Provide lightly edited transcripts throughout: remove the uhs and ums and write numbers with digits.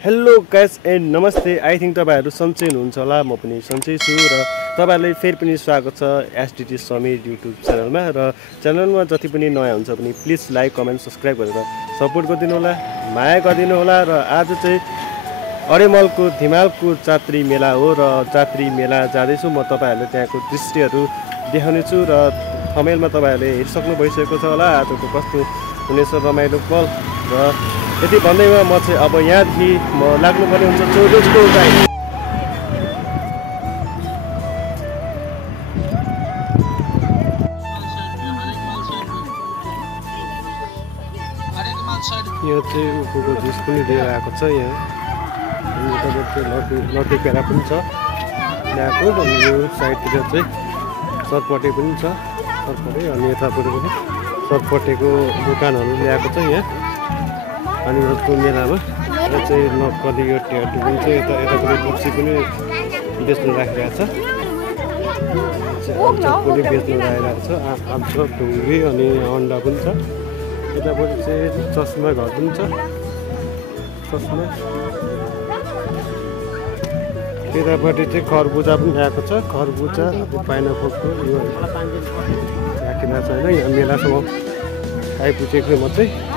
Hello guys and नमस्ते। I think तपाईहरु सन्चै हुनुहुन्छ होला, म पनि सन्चै छु र तपाईहरुलाई फेरि पनि स्वागत छ एसडीटी समीर युट्युब च्यानलमा। र च्यानलमा जति पनि नयाँ हुन्छ पनि प्लिज लाइक कमेन्ट सब्स्क्राइब गरेर सपोर्ट गरिदिनु होला, माया गरिदिनु होला। र आज चाहिँ अरेमलको धिमालको जात्री मेला हो र जात्री मेला जाँदैछु म। तपाईहरुले त्यहाँको दृश्यहरू देखाउने छु र थमेलमा तपाईहरुले हेरिसक्नु भइसकेको छ होला आजको कस्तो हुनेछ रमाइलो पल। र यति भन्दैमा म चाहिँ अब यहाँदेखि म लाग्नुपर्ने हुन्छ चौरस्को गाई। यहाँ चाहिँ उखुको जुस पनि दिएर आएको छ। यहाँ लड्डु पेडा पनि छ ल्याएको। अनि यो साइडतिर चाहिँ सरपटे पनि छ, सरपटे। अनि यतापट्टि पनि सरपटेको दोकानहरू ल्याएको छ यहाँ। अनि अर्को मेलामा यहाँ चाहिँ नक्कली यो ट्याटु पनि छ। यतापट्टि टुप्सी पनि बेच्नु राखिरहेको छ, पनि बेच्नु राखिरहेको छ। आँप ढुङ्ग्री अनि अन्डा पनि छ। यतापट्टि चाहिँ चस्मा घर पनि छ, चस्मा। यतापट्टि चाहिँ खरबुजा पनि ल्याएको छ, खरबुजा अब पाइनाएप्पलको यो राखिरहेको छ होइन। यहाँ मेलासम्म आइपुगेको म चाहिँ।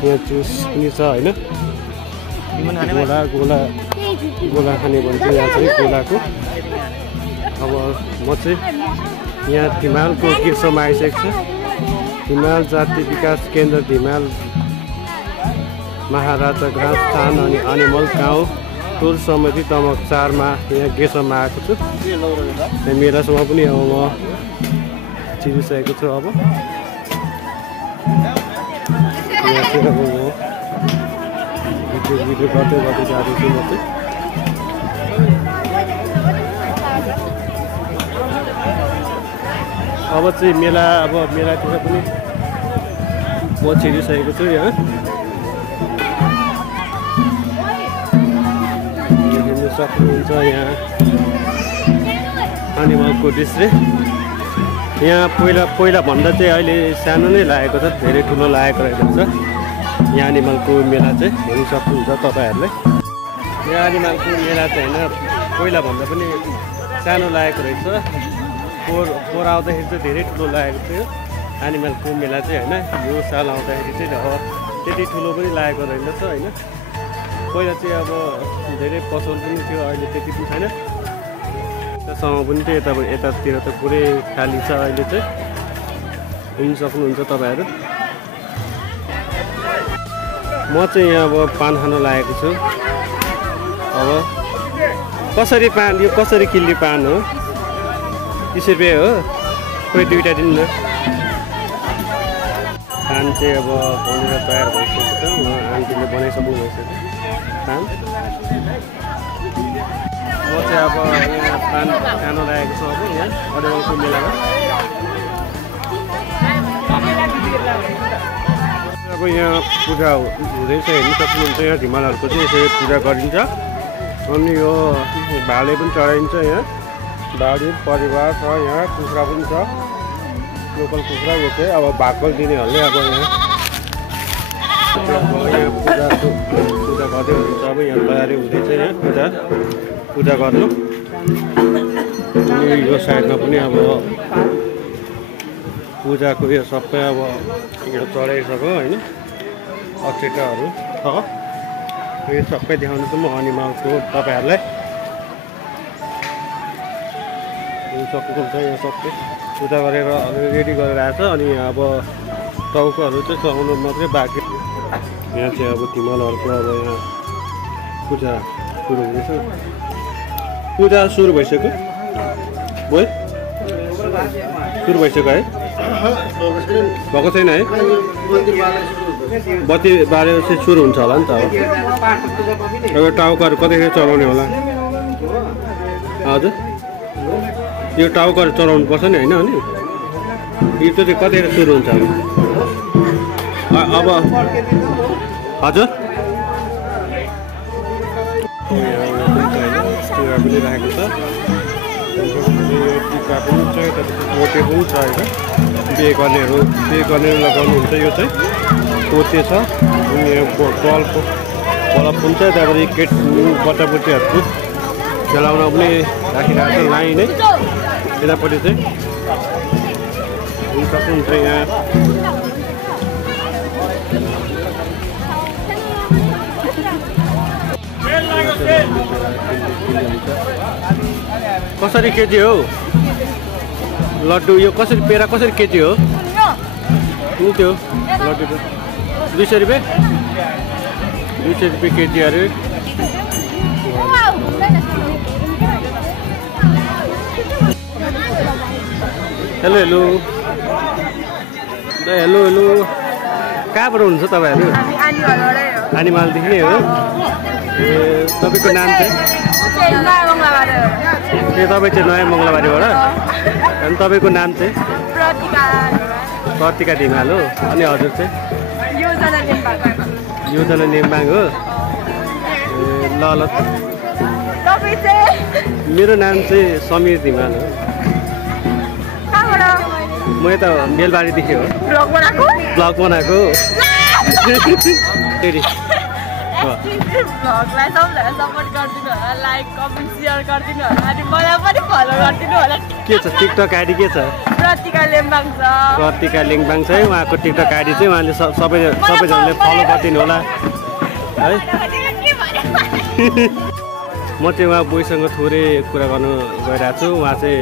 यहाँ जुस पनि छ होइन। गोला खाने भन्छ यहाँ चाहिँ गोलाको। अब म चाहिँ यहाँ धिमालको गिर्सोमा आइसकेको छु। धिमाल जाति विकास केन्द्र धिमाल महाराजा ग्रामस्थान अनि अनिमल गाउँ टोल समिति तमक 4मा यहाँ गेसमा आएको छु। यहाँ मेलासम्म पनि अब म चिरिसकेको छु। अब यहाँ चाहिँ अब म भिडियो गर्दै जाँदैछु म चाहिँ। अब चाहिँ मेलातिर पनि म छिरिसकेको छु। यहाँ हेर्नु सक्नुहुन्छ यहाँ एनिमलको दृश्य। यहाँ पहिला भन्दा चाहिँ अहिले सानो नै लागेको छ, धेरै ठुलो लागेको रहेको छ यहाँ एनिमलको मेला चाहिँ। हेर्नु सक्नुहुन्छ तपाईँहरूले। यहाँ एनिमलको मेला चाहिँ होइन पहिला भन्दा पनि सानो लागेको रहेछ। पोहोर आउँदाखेरि चाहिँ धेरै ठुलो लागेको थियो एनिमलको मेला चाहिँ होइन। यो साल आउँदाखेरि चाहिँ अब त्यति ठुलो पनि लागेको रहेछ होइन। पहिला चाहिँ अब धेरै पसल पनि थियो, अहिले त्यति पनि छैन। त्यहाँसम्म पनि चाहिँ यतातिर त पुरै खाली छ अहिले चाहिँ। हेर्नु सक्नुहुन्छ तपाईँहरू। म चाहिँ यहाँ अब पान खान लागेको छु। अब कसरी पान, यो कसरी किलो पान हो? 30 रुपियाँ हो। कोही दुईवटा दिनु न। पान चाहिँ अब बनेर तयार भइसकेको छ। आन्टीले बनाइसक्नु भइसक्यो पान। म चाहिँ अब यहाँ पान खान लागेको छु अब यहाँ अरेमलको मेलामा। अब यहाँ पूजा हुँदैछ, हेर्नु सक्नुहुन्छ। यहाँ धिमालहरूको चाहिँ यसरी पूजा गरिन्छ। अनि यो भाले पनि चढाइन्छ यहाँ। बारी परिवार छ यहाँ, कुखुरा पनि छ, लोकल कुखुरा। यो चाहिँ अब भाकल दिनेहरूले अब यहाँ पूजा गर्दै हुनुहुन्छ। अब यहाँ तयारी हुँदैछ यहाँ पूजा गर्नु। अनि यो साइडमा पनि अब पूजाको यो सबै अब यहाँ चढाइसक्यो होइन। अक्षताहरू छ, यो सबै देखाउनु चाहिँ म एनिमलको तपाईँहरूलाई। सक्नुहुन्छ यहाँ सबै पूजा गरेर रेडी गरेर आएको छ। अनि अब टाउकोहरू चाहिँ चलाउनु मात्रै बाँकी। यहाँ चाहिँ अब धिमालहरूको अब यहाँ पूजा सुरु हुँदैछ। पूजा सुरु भइसक्यो है, सुरु भइसक्यो है, भएको छैन है। बत्ती बालेर चाहिँ सुरु हुन्छ होला नि त। अब टाउकाहरू कतिखेर चलाउने होला? हजुर, यो टाउकाहरू चलाउनु पर्छ नि होइन। अनि यो चाहिँ कतिखेर सुरु हुन्छ अब? हजुर, टिका पनि राखेको छ, टिका पनि छ, पोते पनि छ होइन। बिहे गर्नेहरू लगाउनुहुन्छ। यो चाहिँ पोते छ। अनि बल्बको बलब हुन्छ त्यहाँबाट केट बच्चाबच्चीहरूको खेलाउन पनि राखिरहेको छ लाइन नै यतापट्टि चाहिँ सक्नुहुन्छ यहाँ कसरी केजी हो लड्डु यो कसरी पेरा कसरी केजी हो कुन त्यो लड्डु 200 रुपियाँ 200 रुपियाँ केजी अरे हेलो हेलो हेलो हेलो कहाँबाट हुनुहुन्छ तपाईँहरू आनीमालदेखि नै हो ए तपाईँको नाम चाहिँ ए तपाईँ चाहिँ नयाँ मङ्गलबारीबाट अनि तपाईँको नाम चाहिँ प्रतिका धिमाल हो अनि हजुर चाहिँ योजना नेम्बाङ हो ल ल मेरो नाम चाहिँ समीर धिमाल हो म यता बेलबारीदेखि हो ब्लग बनाएको भ्लगलाई सबैजना सपोर्ट गरिदिनु होला लाइक कमेन्ट सेयर गरिदिनु होला अनि मलाई पनि फलो गरिदिनु होला के छ टिकटक आइडी के छ प्रतिका लेम्बाङ छ प्रतिका लेम्बाङ छ उहाँको टिकटक आइडी चाहिँ उहाँले सबैजनाले फलो गरिदिनु होला है म चाहिँ उहाँ बोईसँग थोरै कुरा गर्नु गइरहेको छु उहाँ चाहिँ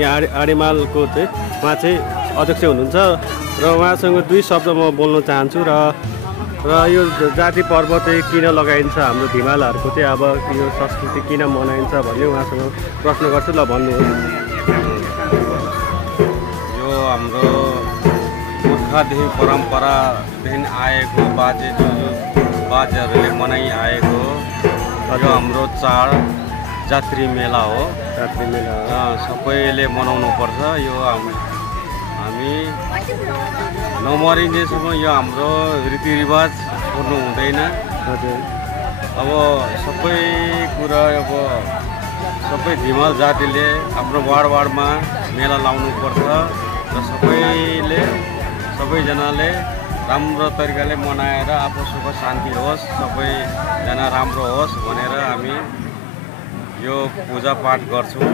यहाँ आडेमालको चाहिँ उहाँ चाहिँ अध्यक्ष हुनुहुन्छ र उहाँसँग 2 शब्द म बोल्न चाहन्छु र यो जाति पर्व चाहिँ किन लगाइन्छ हाम्रो धिमालहरूको चाहिँ अब यो संस्कृति किन मनाइन्छ भन्ने उहाँसँग प्रश्न गर्छु ल भन्नुहोस् यो हाम्रो पुर्खादेखि परम्परादेखि आएको बाजेहरूले मनाइआएको यो हाम्रो चाड जात्रा मेला हो सबैले मनाउनु पर्छ यो हामी नमरिन्जेसम्म यो हाम्रो रीतिरिवाज छोड्नु हुँदैन अब सबै कुरा अब सबै धिमाल जातिले आफ्नो वाडमा मेला लाउनु पर्छ र सबैजनाले राम्रो तरिकाले मनाएर आफ्नो सुख शान्ति होस् सबैजना राम्रो होस् भनेर हामी यो पूजापाठ गर्छौँ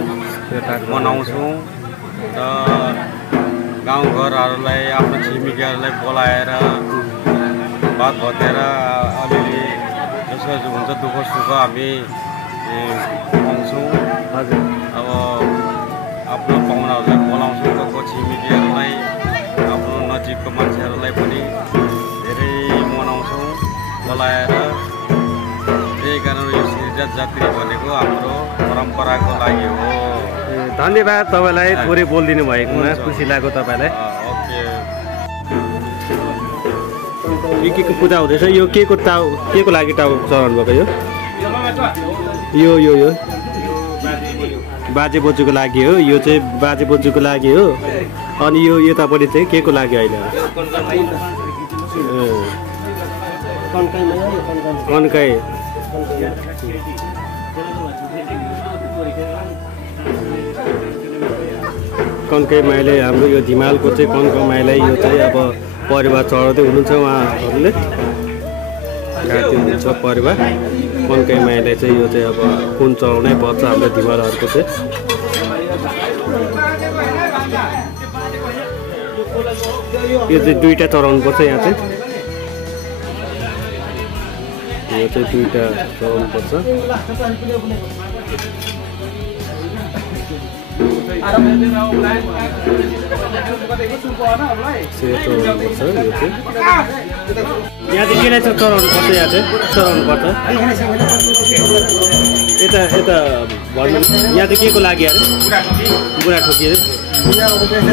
मनाउँछौँ र गाउँघरहरूलाई आफ्नो छिमेकीहरूलाई बोलाएर बात भतेर अलिअलि जसो हुन्छ दुःख सुख हामी पाउँछौँ अब आफ्नो पाहुनाहरूलाई बोलाउँछौँ गएको छिमेकीहरूलाई आफ्नो नजिकको मान्छेहरूलाई पनि धेरै मनाउँछौँ बोलाएर त्यही कारण यो सिर्जा जात्रा भनेको हाम्रो परम्पराको लागि हो धन्यवाद तपाईँलाई थोरै बोलिदिनु भएकोमा खुसी लाग्यो तपाईँलाई के को पूजा हुँदैछ यो के को लागि टाउ चढाउनु भएको यो बाजे बोजूको लागि हो यो चाहिँ बाजे बोजूको लागि हो अनि यो यतापट्टि चाहिँ के को लागि अहिले कन्काई कन्काई माइले हाम्रो यो धिमालको चाहिँ कन्काई माइलाई यो चाहिँ अब परिवार चढाउँदै हुनुहुन्छ उहाँहरूले काट्दै हुनुहुन्छ परिवार कन्काई माइलाई चाहिँ यो चाहिँ अब कुन चढाउनै पर्छ हाम्रो धिमालहरूको चाहिँ यो चाहिँ 2टा चढाउनु पर्छ यहाँ चाहिँ यो चाहिँ 2टा चढाउनु पर्छ यहाँ चाहिँ केलाई चाहिँ चढाउनु पर्छ यहाँ चाहिँ चढाउनु पर्छ यता भन्नु यहाँ चाहिँ के को लागि अरे बुढा ठोकिए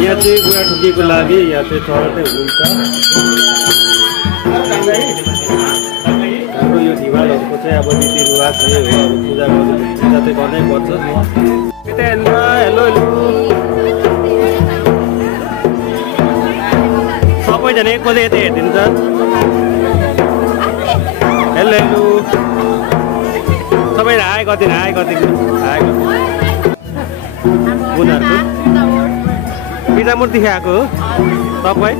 यहाँ चाहिँ बुढा ठोकिएको लागि यहाँ चाहिँ चढाउँदै हुनुहुन्छ हाम्रो यो धिमालहरूको चाहिँ अब रीतिरिवाज पूजा चाहिँ गर्नै पर्छ हेलो हेलो सबैजना एक बजे यता हेरिदिन्छ हेलो हेलो सबैले हाई गरिदिनु उनीहरूको बिजामुरदेखि आएको हो तपाईँ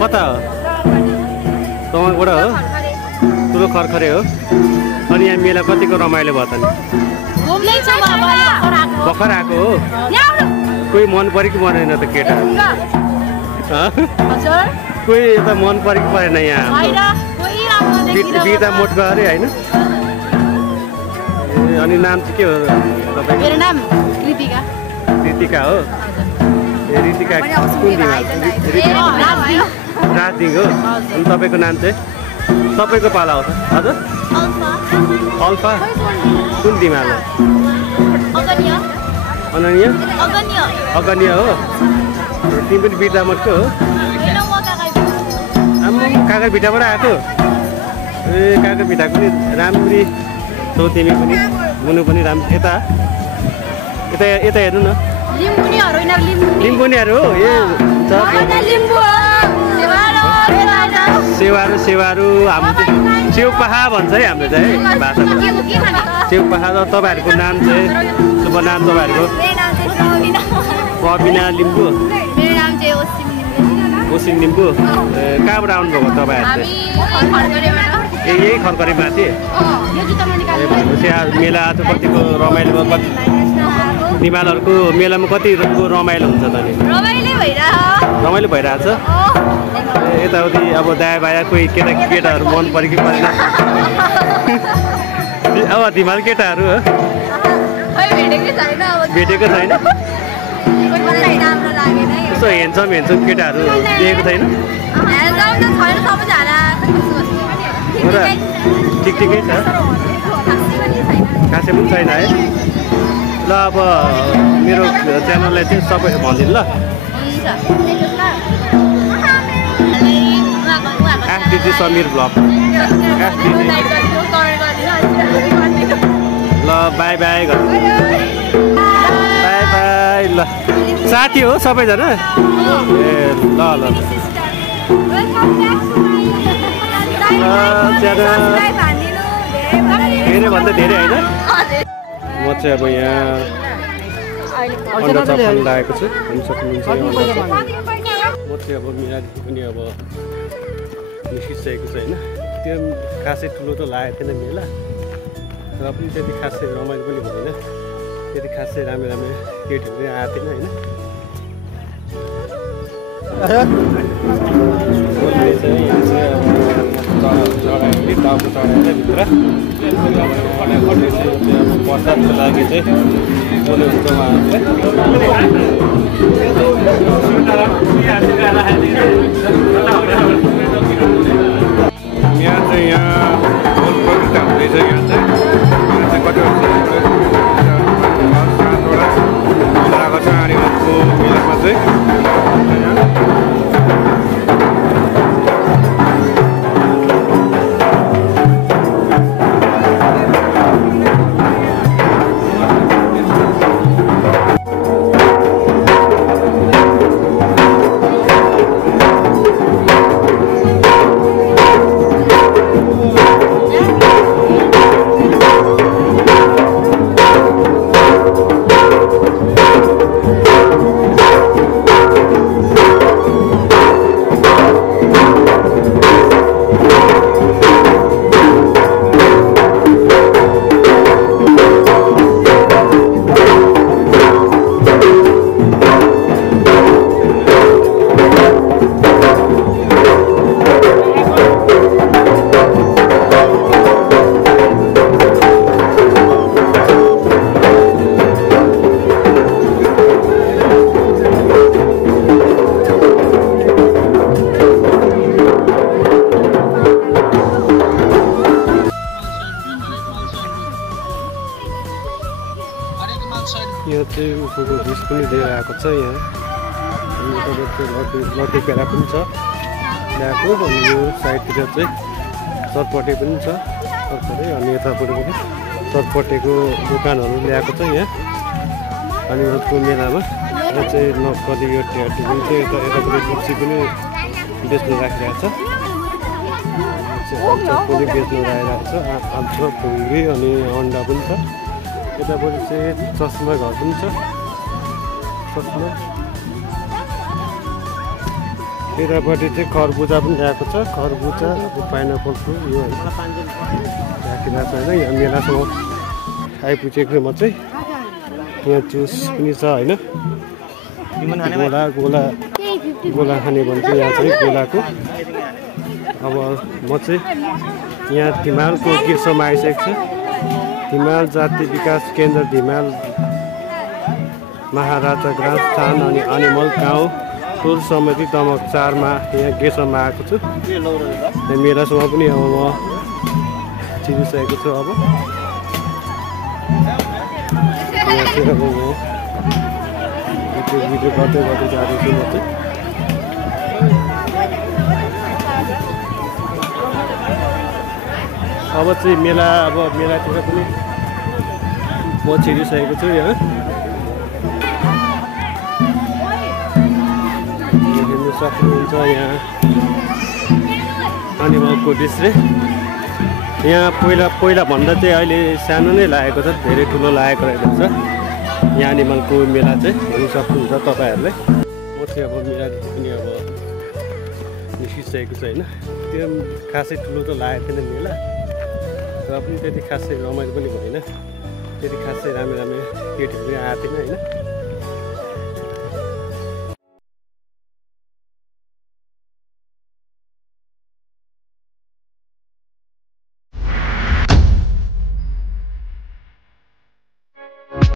कता हो तपाईँबाट हो ठुलो खरखरे हो। अनि यहाँ मेला कतिको रमाइलो भयो त नि? भर्खर आएको हो। कोही मन पऱ्यो कि परेन त केटाहरू? कोही यता मन पऱ्यो कि परेन यहाँ? बिता मोटको अरे होइन? अनि नाम चाहिँ के हो तपाईँको? मेरो नाम कृतिका। कृतिका हो? ए ऋतिका कुन दिमाग? राजदिङ हो। अनि तपाईँको नाम चाहिँ? तपाईँको पाला हो त? हजुर अल्फा कुन दिमाग हो? अनन्य अगन्य हो। तिमी पनि बिटा मोटको हो? आम्मा काका भिटाबाट आएको? ए काका भिटाको पनि राम्री छौ तिमी पनि, मुनु पनि राम्रो। यता यता यता हेर्नु न। लिम्बुनीहरू हो? ए सेवारू हाम्रो सेउपाहा भन्छ है हाम्रो चाहिँ है भाषामा। सेउपाहा र तपाईँहरूको नाम चाहिँ शुभ नाम तपाईँहरूको? प्रबिना लिम्बू। ओसिम लिम्बू। कहाँबाट आउनुभएको तपाईँहरू चाहिँ? ए यही खरखरे माथि? ए भनेपछि मेला आज कतिको रमाइलो भयो? कति हिमालहरूको मेलामा कतिको रमाइलो हुन्छ त नि? रमाइलो भइरहेछ? यताउति अब दायाँ बायाँ कोही केटाहरू मन पऱ्यो कि परेन? अब हिमाल केटाहरू हो? भेटेको छैन? यसो हेन्सम केटाहरू देखेको छैन? ठिकै छ? खासै पनि छैन है? ल अब मेरो च्यानललाई चाहिँ सबै भनिदिनु ल। SDG Samir blog. ल बाई बाई गर्नु। By by. ल साथी हो सबैजना? ए ल ल धेरैभन्दा धेरै होइन? म चाहिँ अब यहाँ अन्डा चप खान लागेको छु। हेर्नु सक्नुहुन्छ म चाहिँ अब मिरादेखि पनि अब निस्किसकेको छ होइन। त्यो खासै ठुलो त लागेको थिएन मेला, र पनि त्यति खासै रमाइलो पनि हुँदैन। त्यति खासै राम्रो केटीहरू पनि आएको थिएन होइन। टाउको चढाएर भित्र प्रसादको लागि चाहिँ बोल्नु हुन्छ उहाँहरूले। यहाँ चाहिँ यहाँ गोल प्रतियोगिता हुँदैछ। यहाँ चाहिँ कतिवटा आएको छ नानीहरूको मेलामा चाहिँ। यहाँ चाहिँ उखुको जुस पनि लिएर आएको छ। यहाँ लड्डु पेडा पनि छ ल्याएको। अनि यो साइडतिर चाहिँ चटपटे पनि छ चटपटे। अनि यतापट्टि पनि चटपटेको दोकानहरू ल्याएको छ यहाँ। अनि उहाँको मेलामा यहाँ चाहिँ नक्कली यो टेटी पनि चाहिँ यतापट्टि गुच्ची पनि बेच्नु राखिरहेको छ। पनि बेच्नु राखिरहेको छ। आँप फुङ्ग्री अनि अन्डा पनि छ। यतापट्टि चाहिँ चस्मा घर पनि छ। चस्मा यतापट्टि चाहिँ खरबुजा पनि ल्याएको छ। खरबुजा पाइनएप्पल फ्रुट यो राखिरहेको छ होइन। यहाँ मेलासम्म आइपुगेको म चाहिँ। यहाँ जुस पनि छ होइन। गोला खाने भन्छ यहाँ चाहिँ गोलाको। अब म चाहिँ यहाँ धिमालको गेटसम्म आइसकेको छु। धिमाल जाति विकास केन्द्र धिमाल महाराजा ग्रामस्थान अनि अनिमल गाउँ टोल समिति दमक 4मा यहाँ गेटसम्म आएको छु। मेलासम्म पनि अब म चिनिसकेको छु। अब यहाँ चाहिँ अब म भिडियो गर्दै जाँदैछु म चाहिँ। अब चाहिँ मेलातिर पनि म छिरिसकेको छु। यहाँ हेर्नु सक्नुहुन्छ। यहाँ अनिमलको दृश्य यहाँ पहिला भन्दा चाहिँ अहिले सानो नै लागेको छ, धेरै ठुलो लागेको रहेको छ। यहाँ एनिमलको मेला चाहिँ हेर्नु सक्नुहुन्छ तपाईँहरूले। म चाहिँ अब मेलादेखि पनि अब निस्किसकेको छु होइन। त्यो खासै ठुलो त लागेको थिएन मेला, र पनि त्यति खासै रमाइलो पनि भएन, त्यति खासै राम्रो केटीहरू पनि आएको थिएन होइन।